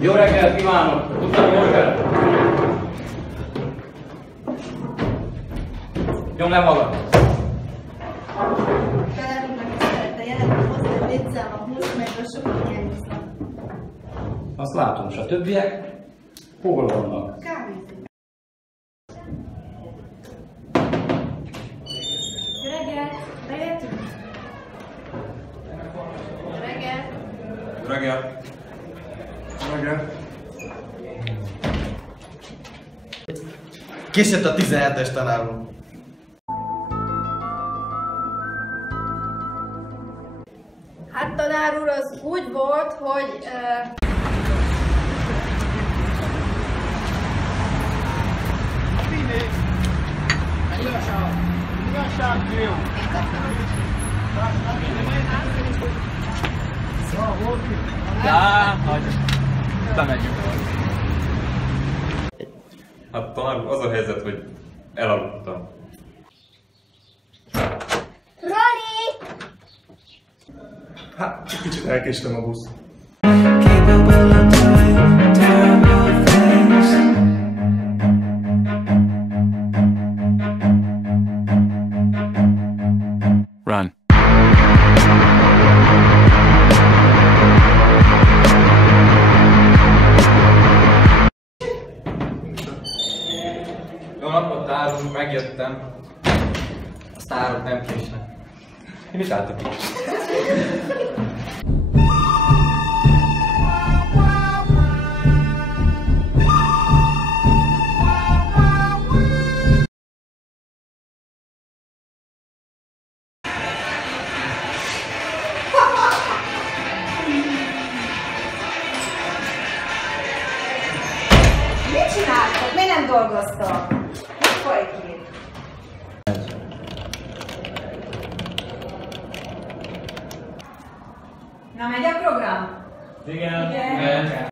Jó reggelt kívánok! Tudtam, jó reggelt! Nyom le magad! Felállónak szerette jelentni hozzá, hogy létszám a 20 meg a sok hiányoznak. Azt látom, és a többiek hol vannak? Kávézik. Jó reggelt! Bejöttünk? Jó reggelt! Jó reggelt! Jó reggelt! Késett a 17-es tanárunk. Hát tanár úr, az úgy volt, hogy... Bemegyünk. Hát talán az a helyzet, hogy elaludtam. Rani! Hát, csak kicsit elkéstem a busz. Run. Jó napot, tárunk, megjöttem. A sztárok nem késnek. Mit álltok itt? Mit csináltok? Miért nem dolgoztok? Mit folyik itt? Na, megy a program? Igen.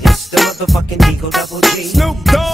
It's the motherfucking Eagle Double G. Snoop Dogg.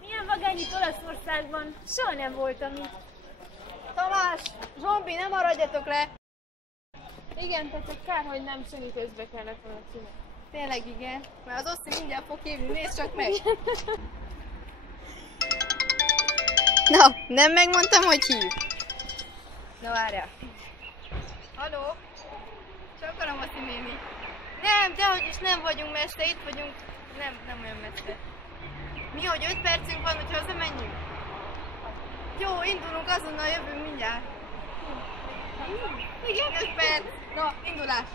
Milyen vagány itt Olaszországban? Soha nem voltam itt. Tamás! Zsombi, ne maradjatok le! Igen, tehát csak kár, hogy nem Sanyi közbe kellett volna csinálni. Tényleg igen, mert az Oszi mindjárt fog hívni, nézd csak meg! Na, nem megmondtam, hogy hív? Na várjál. Halló? Csak akarom Oszi néni. Nem, dehogy is nem vagyunk messze, itt vagyunk. Nem olyan messze. Mi, hogy 5 percünk van, hogy hazamenjünk? Jó, indulunk, azonnal jövünk mindjárt. Igen, 5 perc. Na, indulás.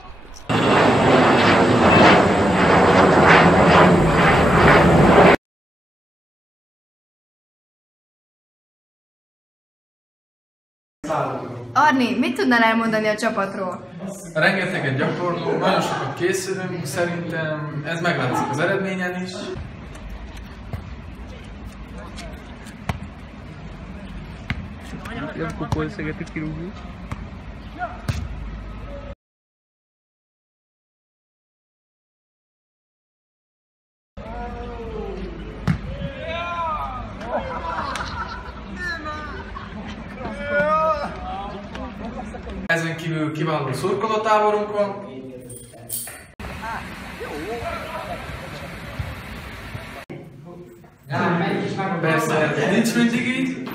Arni, mit tudnál elmondani a csapatról? Rengeteget gyakorlunk, nagyon sokat készülünk, szerintem ez meglátszik az eredményen is. Ilyen kupolyszögetet kirúgni. Ezen kívül kiváló szurkolótáborunk van. Persze, nincs mindig így.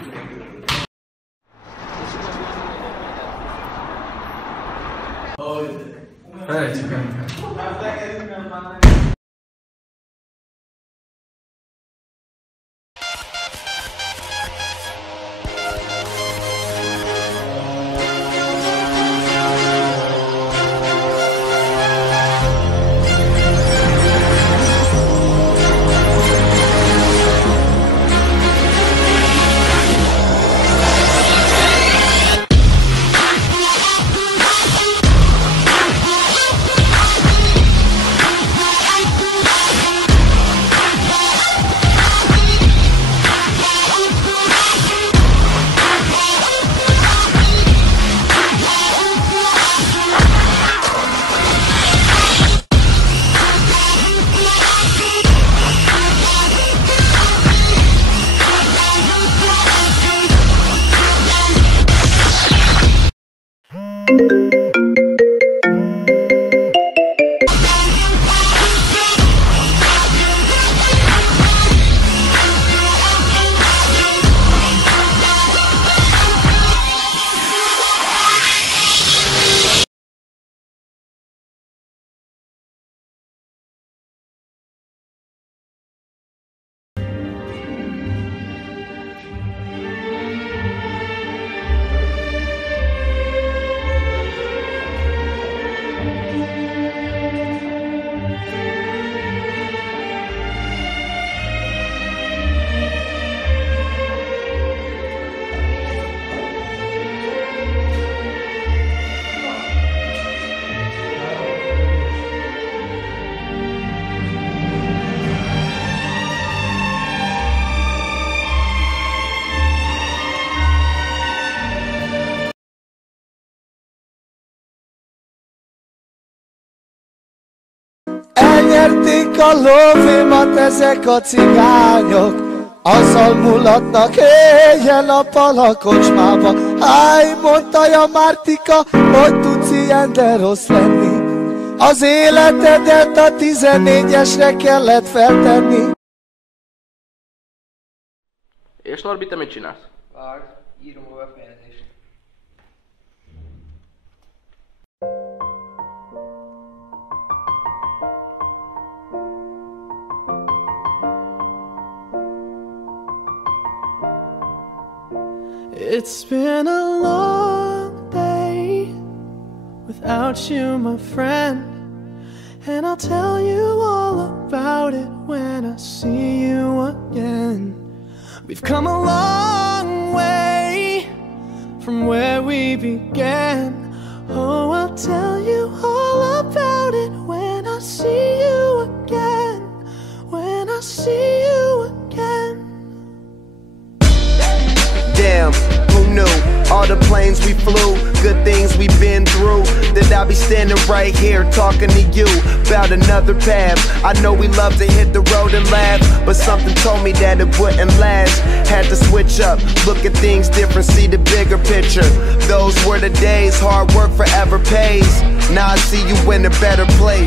Elviszik a lóvémat ezek a cigányok, azzal mulatnak éjjel-nappal a kocsmába. Háj, mondta a Mártika, hogy tudsz ilyen de rossz lenni. Az életedet a 14-esre kellett feltenni. És Norbi, te mit csinálsz? Várj, írom a befejezést. It's been a long day without you, my friend, and I'll tell you all about it when I see you again. We've come a long way from where we began. Oh, I'll tell you all about it when I see you again. When I see you again. Damn, who knew? All the planes we flew, good things we've been through, that I'll be standing right here talking to you about another path. I know we love to hit the road and laugh, but something told me that it wouldn't last. Had to switch up, look at things different, see the bigger picture. Those were the days, hard work forever pays. Now I see you in a better place.